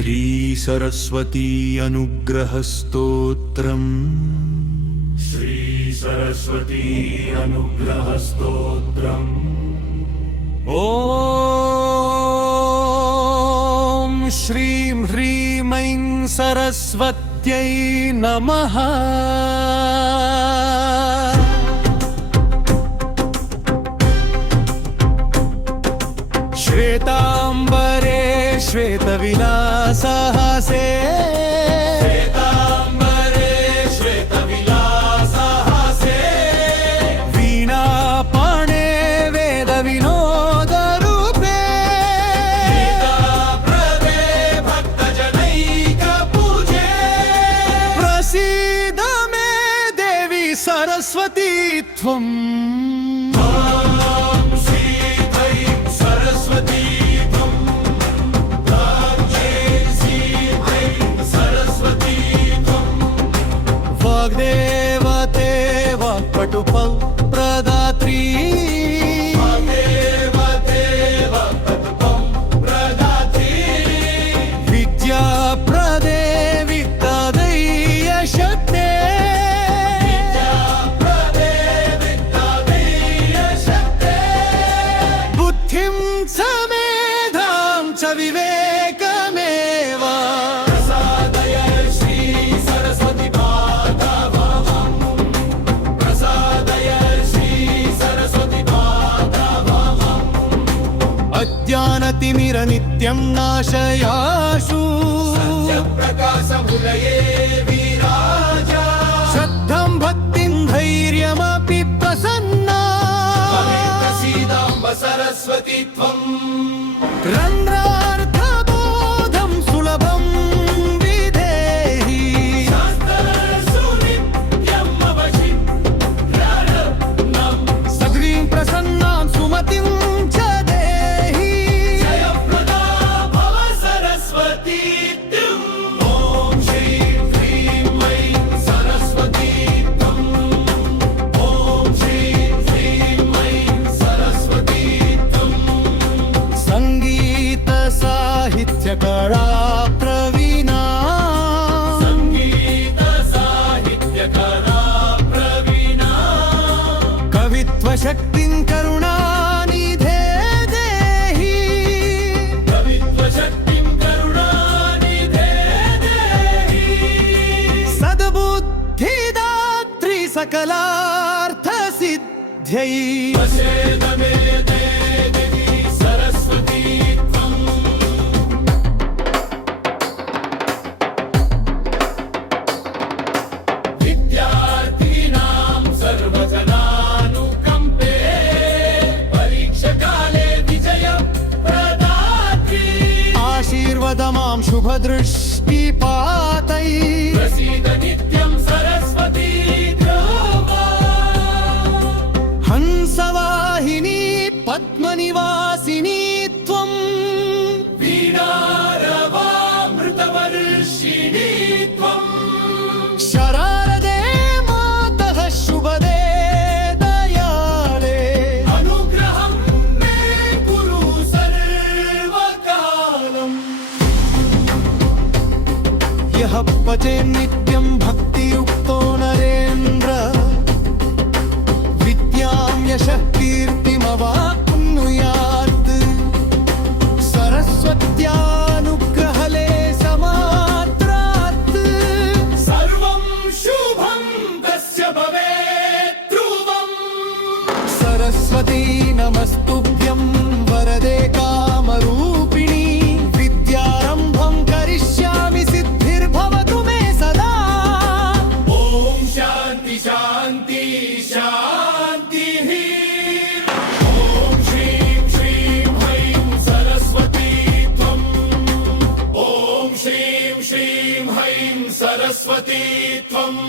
श्री सरस्वती अनुग्रहस्तोत्रम् श्री सरस्वती अनुग्रहस्तोत्रम् ॐ श्रीं ह्रीं ऐं सरस्वत्यै नमः। श्वेतांबरे श्वेतविलासहासे श्वेतांबरे श्वेतविलासहासे वीणापाणे वेदविनोदरूपे गीताप्रदे भक्तजनैकपूजे प्रसीद मे देवी सरस्वती त्वम्। वाग्देवते वाक्पटुपौ प्रदात्री विद्याप्रदे वित्तदैयशक्ते बुद्धिं च मेधां च विवेकमेव अज्ञानतिमिरनित्यं नाशयाशु प्रकाशमुदये विराजा श्रद्धां भक्तिं धैर्यमपि प्रसन्ना प्रसीदाम्ब सरस्वती त्वम्। रन्ध्रार्थबोधं सुलभं विधेहि शास्त्रसु नित्यम् अवचित्र्यरत्नम् सद्रीं प्रसन्नां सुमतिं च देहि जयप्रदा भव सरस्वती त्वम्। ॐ श्रीं ह्रीं ऐं सरस्वती त्वम्। ॐ श्रीं ह्रीं ऐं सरस्वती त्वम्। संगीत साहित्यकला प्रवीणा संगीत साहित्यकला प्रवीणा कवित्वशक्तिं करुणानिधे देहि कवित्वशक्तिं करुणानिधे देहि सद्बुद्धिदात्री सकलार्थसिद्ध्यै वशेद मे देवी सरस्वती त्वम्। विद्यार्थिनां सर्वजनानुकम्पे परीक्षकाले विजयप्रदात्री आशीर्वद मां शुभदृष्टिपातै प्रसीद नित्यं सरस्वती द्रोवा हंसवाहिनी पद्मनिवासिनी त्वम्। वीणारवामृतवर्षिणी त्वम्। शरारदे मातः शुभदे दयाले अनुग्रहं मे कुरु सर्वकालम्। यः पचे नित्यं भक्तियुक्तो नरेन्द्र विद्यां यशः कीर्तिमवाप्नुयात् सरस्वत्यानुग्रहले समात्रात् सर्वं शुभं तस्य भवेत् ध्रुवम्। सरस्वती नमस्तुभ्यं वरदे कामरूपिणी विद्यारम्भं करिष्यामि सिद्धिर्भवतु मे सदा। ॐ शान्ति शान्ति शान्तिः। ॐ श्रीं श्रीं ऐं सरस्वती त्वम्। ॐ श्रीं श्रीं ऐं सरस्वती त्वम्।